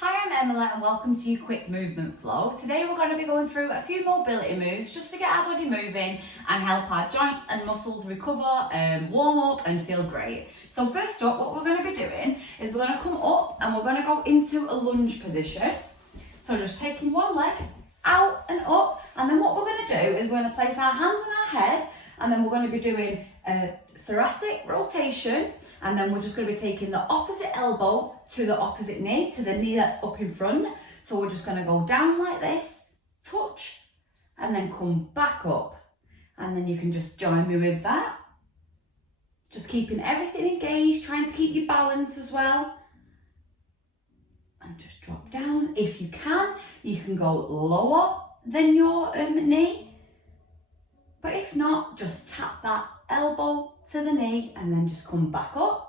Hi, I'm Emily and welcome to your quick movement flow. Today we're going to be going through a few mobility moves just to get our body moving and help our joints and muscles recover, warm up and feel great. So first up, what we're going to be doing is we're going to come up and we're going to go into a lunge position. So just taking one leg out and up, and then what we're going to do is we're going to place our hands on our head, and then we're going to be doing a thoracic rotation, and then we're just going to be taking the opposite elbow to the opposite knee, to the knee that's up in front. So we're just going to go down like this, touch, and then come back up. And then you can just join me with that. Just keeping everything engaged, trying to keep your balance as well. And just drop down. If you can go lower than your knee. But if not, just tap that elbow to the knee and then just come back up.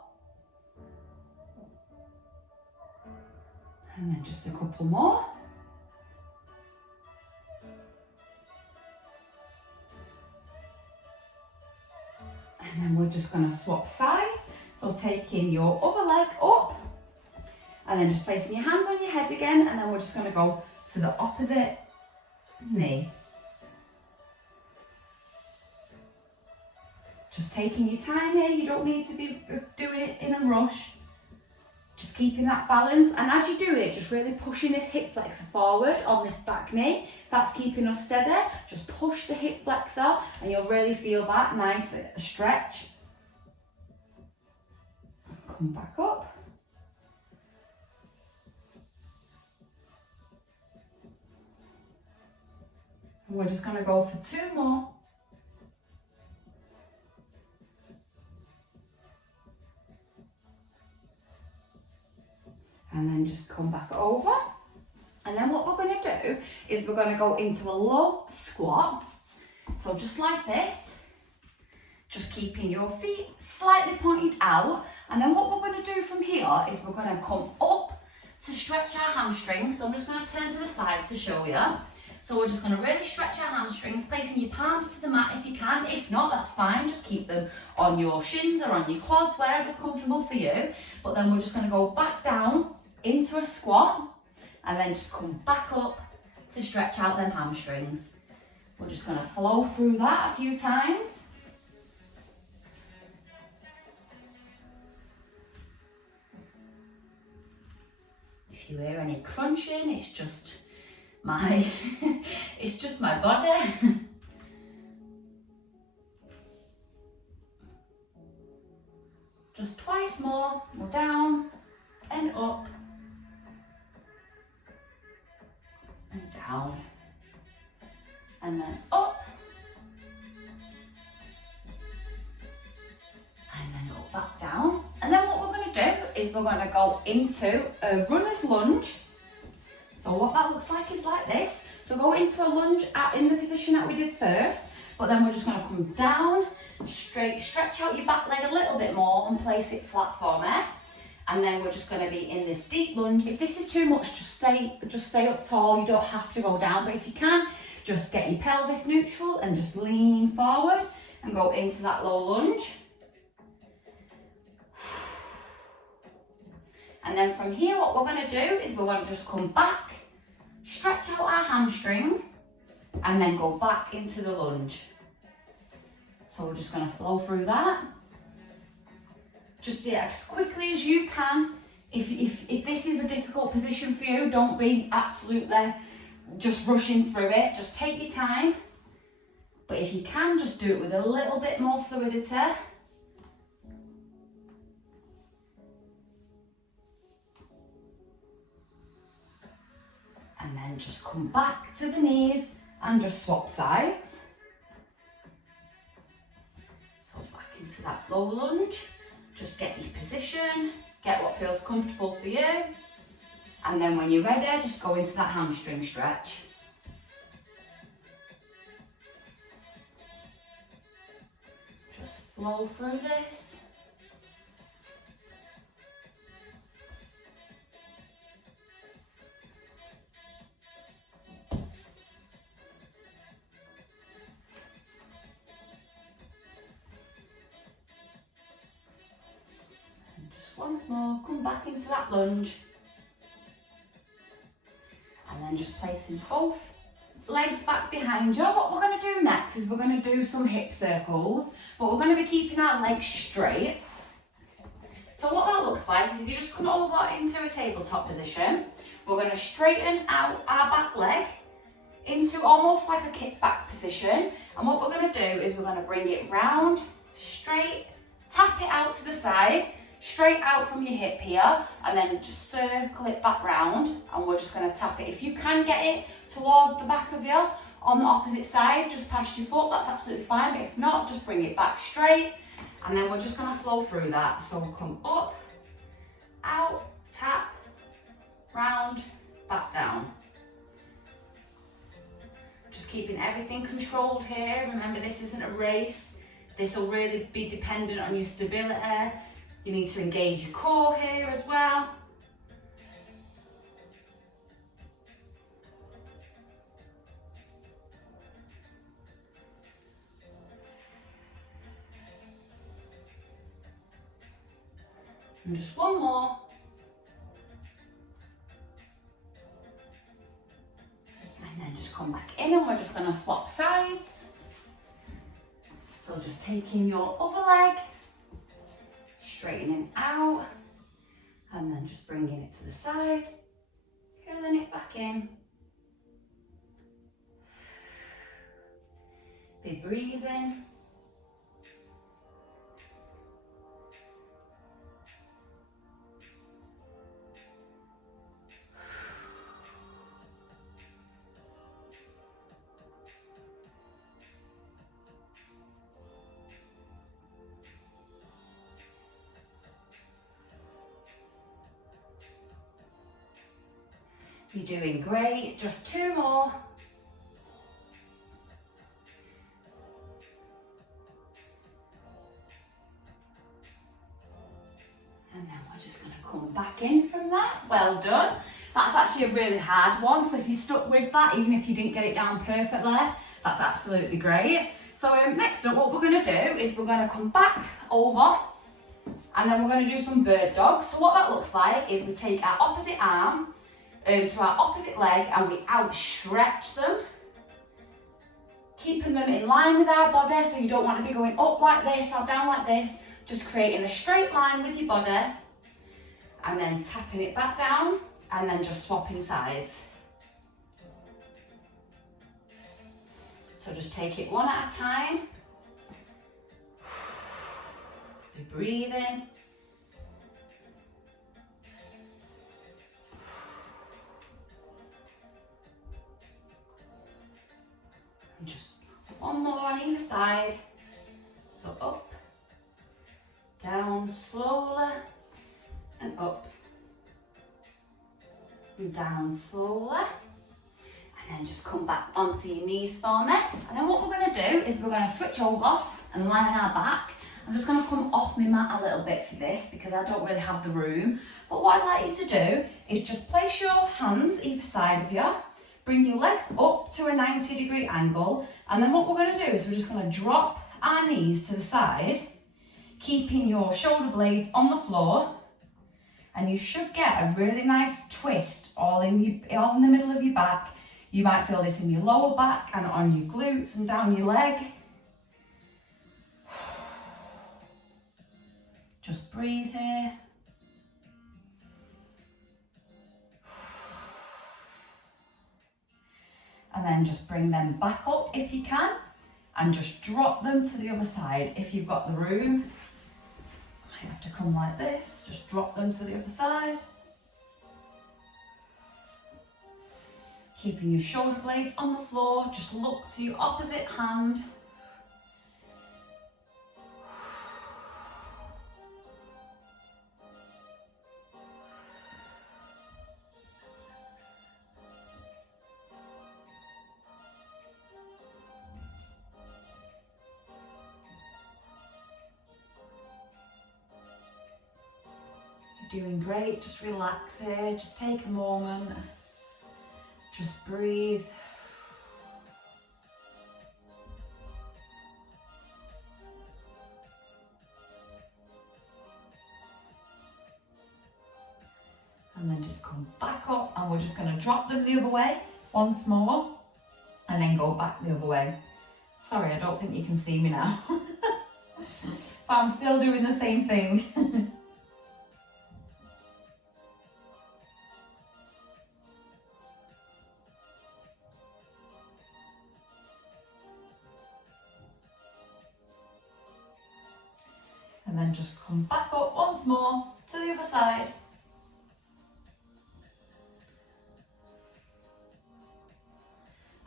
And then just a couple more. And then we're just going to swap sides. So taking your other leg up and then just placing your hands on your head again, and then we're just going to go to the opposite knee. Just taking your time here, you don't need to be doing it in a rush. Just keeping that balance, and as you do it, just really pushing this hip flexor forward on this back knee. That's keeping us steady. Just push the hip flexor and you'll really feel that nice stretch. Come back up. And we're just going to go for two more. And then just come back over. And then what we're going to do is we're going to go into a low squat. So just like this, just keeping your feet slightly pointed out. And then what we're going to do from here is we're going to come up to stretch our hamstrings. So I'm just going to turn to the side to show you. So we're just going to really stretch our hamstrings, placing your palms to the mat if you can. If not, that's fine. Just keep them on your shins or on your quads, wherever's comfortable for you. But then we're just going to go back down into a squat and then just come back up to stretch out them hamstrings. We're just going to flow through that a few times. If you hear any crunching, it's just my body. Just twice more. We're down and up and down and then up and then go back down. And then what we're going to do is we're going to go into a runner's lunge. So what that looks like is like this. So go into a lunge in the position that we did first, but then we're just going to come down, straight, stretch out your back leg a little bit more and place it flat for me. And then we're just going to be in this deep lunge. If this is too much, just stay up tall. You don't have to go down, but if you can, just get your pelvis neutral and just lean forward and go into that low lunge. And then from here, what we're going to do is we're going to just come back, stretch out our hamstring, and then go back into the lunge. So we're just going to flow through that. Just do it as quickly as you can. If this is a difficult position for you, don't be absolutely just rushing through it. Just take your time. But if you can, just do it with a little bit more fluidity. And then just come back to the knees and just swap sides. So back into that low lunge. Just get your position, get what feels comfortable for you. And then when you're ready, just go into that hamstring stretch. Just flow through this. Once more, come back into that lunge. then just placing both legs back behind you. What we're going to do next is we're going to do some hip circles, but we're going to be keeping our legs straight. So what that looks like is if you just come over into a tabletop position, we're going to straighten out our back leg into almost like a kickback position. And what we're going to do is we're going to bring it round, straight, tap it out to the side, straight out from your hip here, and then just circle it back round, and we're just going to tap it. If you can get it towards the back of you on the opposite side, just past your foot, that's absolutely fine, but if not, just bring it back straight, and then we're just going to flow through that. So we'll come up, out, tap, round, back down. Just keeping everything controlled here. Remember, this isn't a race. This will really be dependent on your stability. You need to engage your core here as well. And just one more. And then just come back in, and we're just going to swap sides. So just taking your other leg, straightening out, and then just bringing it to the side, curling it back in. Be breathing. You're doing great, just two more. And then we're just going to come back in from that. Well done. That's actually a really hard one, so if you stuck with that, even if you didn't get it down perfectly, that's absolutely great. So next up, what we're going to do is we're going to come back over, and then we're going to do some bird dogs. So what that looks like is we take our opposite arm to our opposite leg, and we outstretch them, keeping them in line with our body. So you don't want to be going up like this or down like this, just creating a straight line with your body, and then tapping it back down, and then just swapping sides. So just take it one at a time. Be breathing. And just one more on either side. So up, down slowly, and up, and down slowly. And then just come back onto your knees for me. And then what we're going to do is we're going to switch over and lie on our back. I'm just going to come off my mat a little bit for this because I don't really have the room. But what I'd like you to do is just place your hands either side of you. Bring your legs up to a 90-degree angle, and then what we're going to do is we're just going to drop our knees to the side, keeping your shoulder blades on the floor, and you should get a really nice twist all in the middle of your back. You might feel this in your lower back and on your glutes and down your leg. Just breathe here. And then just bring them back up if you can, and just drop them to the other side if you've got the room. You have to come like this, just drop them to the other side. Keeping your shoulder blades on the floor, just look to your opposite hand. Doing great, just relax here, just take a moment, just breathe. And then just come back up, and we're just going to drop them the other way once more, and then go back the other way. Sorry, I don't think you can see me now. But I'm still doing the same thing. And then just come back up once more to the other side.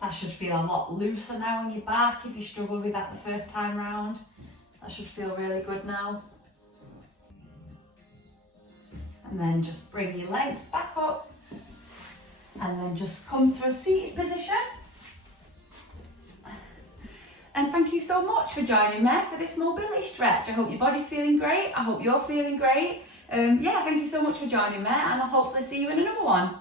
That should feel a lot looser now on your back if you struggled with that the first time round. That should feel really good now. And then just bring your legs back up, and then just come to a seated position. And thank you so much for joining me for this mobility stretch. I hope your body's feeling great. I hope you're feeling great. Yeah, thank you so much for joining me, and I'll hopefully see you in another one.